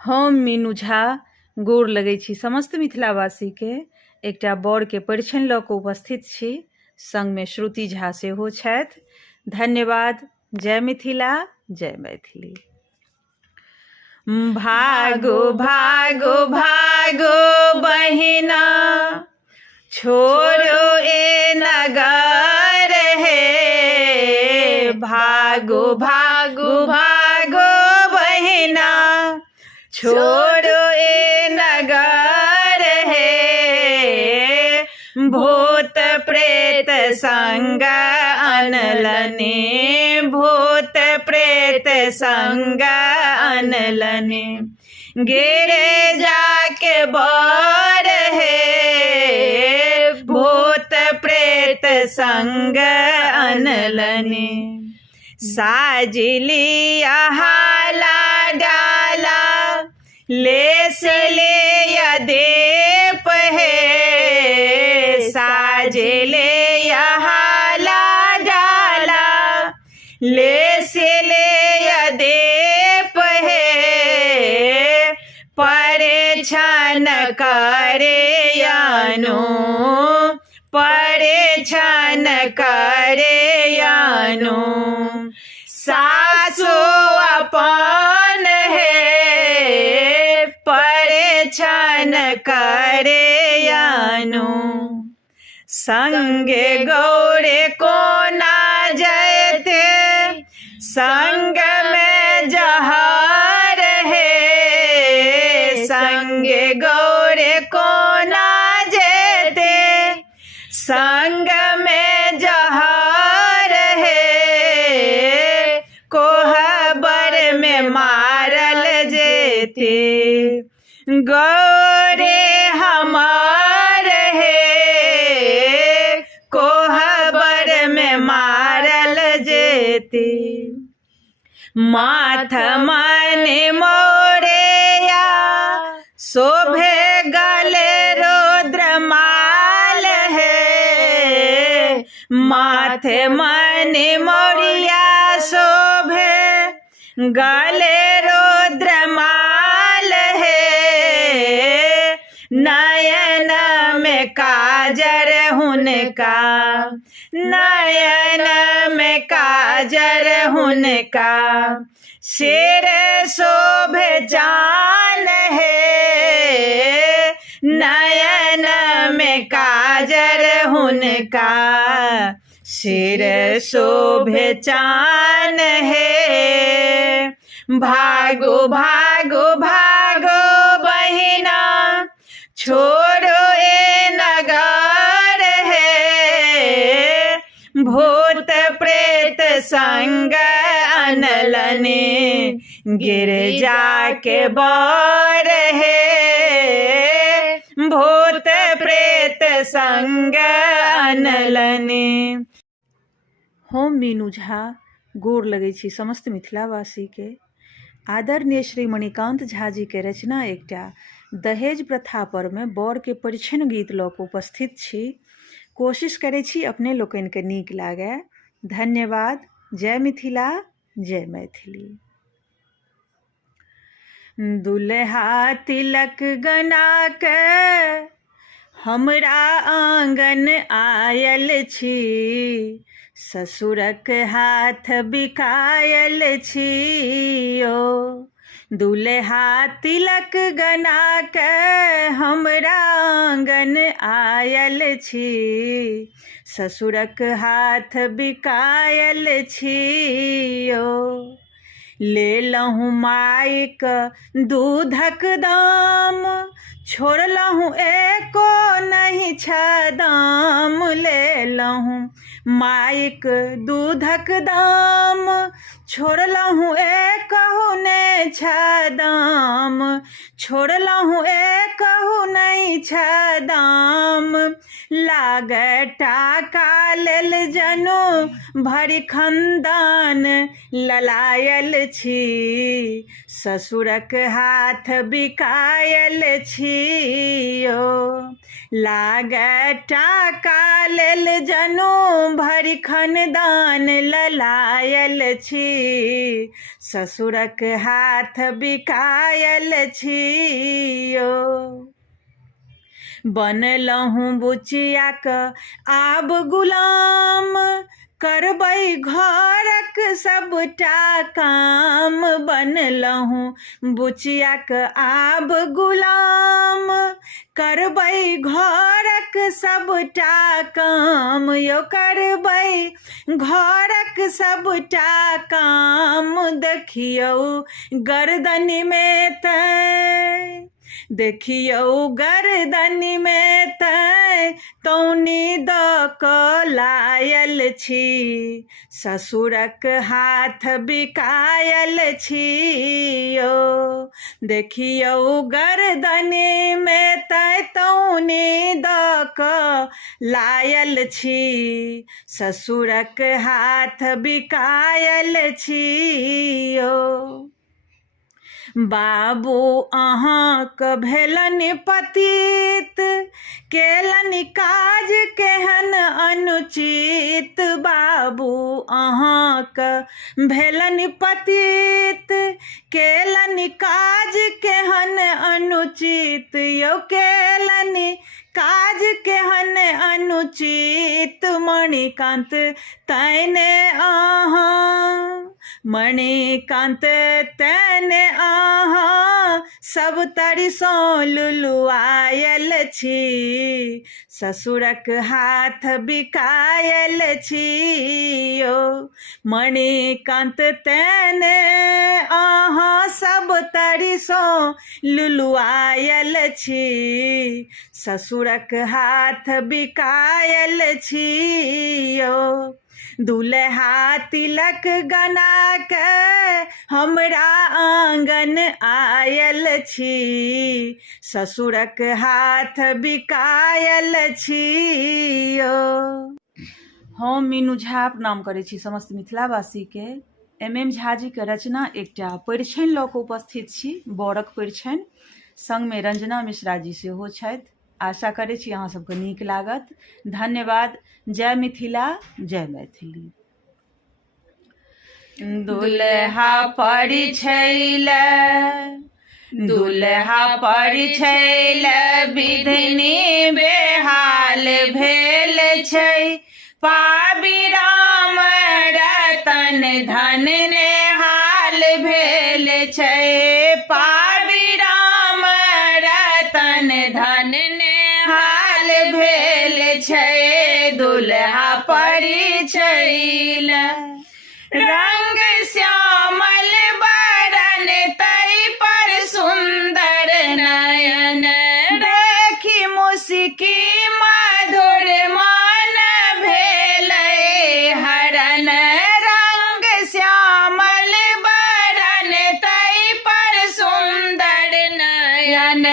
हम मीनू झा गोर लगै छी समस्त मिथिलावासीके। एकटा बरके परिछनि लऽ कऽ उपस्थित छी, संगमे श्रुति झा सेहो छथि। धन्यवाद। जय मिथिला, जय मैथिली। भागो भागो भागो बहिना, छोड़ो ए नगर हे। भागो भागो भागो बहिना, छोड़ो ए नगर हे। भूत प्रेत संग अनलने, भूत प्रेत संग अनलने। गिरे जाके बर हे, भूत प्रेत संग अनलने। साजली हाला डाला, ले से ले या देप है। साजले हाला डाला, ले से ले या देप है। परेछान करे यानो, परेछान करे यानो। सासु अपन है, परेछान करे यानो। संगे गौरे को ना जयते, संग में जहर है। संगे गौरे को ना जयते, संग में जहर है। कोहबर में मारल जेते, गौरे हमार है। कोहबर में मारल जेते। माथ माने मोरेया, शोभे गले रुद्रमाल है। माथे माने मोरिया, शोभे गले रुद्रमाल है। नयन में काजर हुनका, नयन में काजर हुनका। सिर शोभे चान है, नयन में काजर हुनका। सिर शोभे चान है। भागो भागो भागो बहिना, छोड़ो ए नगर है। भूत प्रेत संग अनलने, गिर जाके बर है। भूत प्रेत संग अनलने। हम मीनू झा गोर लगै छी समस्त मिथिलावासीके। आदरणीय श्री मणिकान्त झा जी के रचना एकटा दहेज प्रथा पर में बर के परिछन गीत लऽ कऽ उपस्थित छी। कोशिश करै छी अपने लोकनिके नीक लागे। धन्यवाद। जय मिथिला, जय मैथिली। दुल्हा तिलक गना के हमरा आंगन आयल छी, ससुरक हाथ बिकायल छी ओ। दुल्हा तिलक गना के हमरा आंगन आयल छी, ससुरक हाथ बिकायल छी ओ। ले लहूँ माइक दूधक दाम, छोड़लहूँ एको नहीं छदाम। ले लहूँ माइक दूधक दाम, छोड़लहूँ एकहु ने छदाम। छोड़लहूँ एकहु सुनै छ दाम, लागे टाका लेल जनु भरि खंदान ललायल छी, ससुरक हाथ बिकायल छी यो। लागे टाका लेल जनु भरि खनदान ललायल छी, ससुरक हाथ बिकायल छी यो। बनलहुँ बुचियाक आब गुलाम, करबै घरक सबटा काम। बनलहुँ बुचियाक आब गुलाम, करबै घरक सबटा काम यो। करबै घरक सबटा काम, देखियौ गर्दनिमे तै, देखियौ गर्दनिमे तै तौनी दऽ कऽ लायल छी, ससुरक हाथ बिकायल छी यो। देखियौ गर्दनिमे तै तौनी दऽ कऽ लायल छी, ससुरक हाथ बिकायल छी यो। बाबू अहाँक भेलनि पतित, केलनि काज केहन अनुचित। बाबू अहाँक भेलनि पतित, केलनि काज केहन अनुचित यो। केलनि काज केहन अनुचित, मणिकान्त तैने अहाँ, मणिकान्त तैने अहाँ सब तरिसँ लुलुआयल छी, ससुरक हाथ बिकायल छी यो। मणिकान्त तैने अहाँ सब तरिसँ लुलुआयल छी, ससुरक हाथ बिकायल छी यो। दुल्हा तिलक गना के हमरा आंगन आयल छी, ससुरक हाथ बिकायल छी यो। हम मीनू झा प्रणाम करै छी समस्त मिथिलावासीके। MM झा जी के रचना एकटा परिछनि लऽ कऽ उपस्थित छी, बरक परिछनि, संगमे रंजना मिश्रा जी सेहो छथि। आशा करै छी अहाँ सबके नीक लागत। धन्यवाद। जय मिथिला, जय मैथिली। दुल्हा परिछैल, दुल्हा परिछैल विधनि बेहाल भेल छै, पाबी राम रतन धन नेहाल भेल छै, पाबी राम रतन धन नेहाल भेल छै। दुल्हा परिछैल रंग श्यामल बरन तै पर सुंदर नयन, देखी मुस्की मधुर मन भेलै हरन। रंग श्यामल बरन तै पर सुंदर नयन,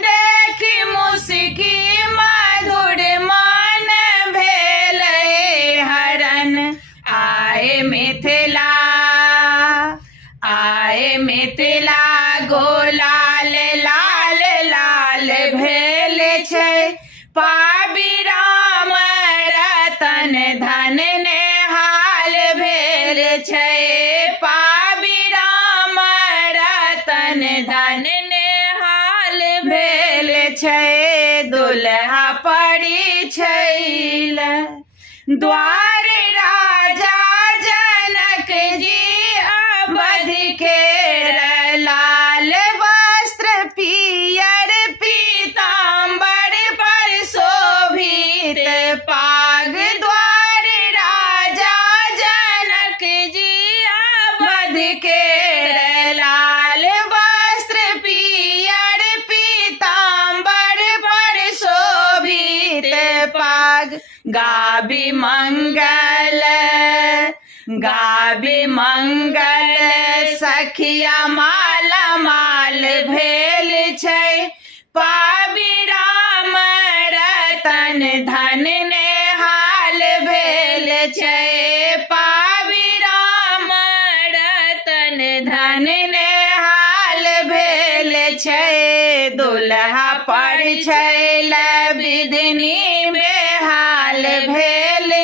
देखी मुस्की मधुर मन भेलै हरन। आए मिथिला, आए मिथिला गोलाल लाल लाल भेल छै, पाबी राम रतन धन नेहाल भेल छै, पाबी राम रतन धन नेहाल भेल छै। दुल्हा परिछैल द्वार राजा जनक जी अवध के, लाल वस्त्र पियर पीताम्बर पर शोभित पाग। द्वार राजा जनक जी अवध के, लाल वस्त्र पियर पीताम्बर पर शोभित पाग। गाबी मंगल, गाबी मंगल सखिया माला माल भेल छै, पाबी धन ने हाल भेल छै पाबी राम रतन धन ने हाल भेल छै दुल्हा पर छै विधिनी बेहाल भेल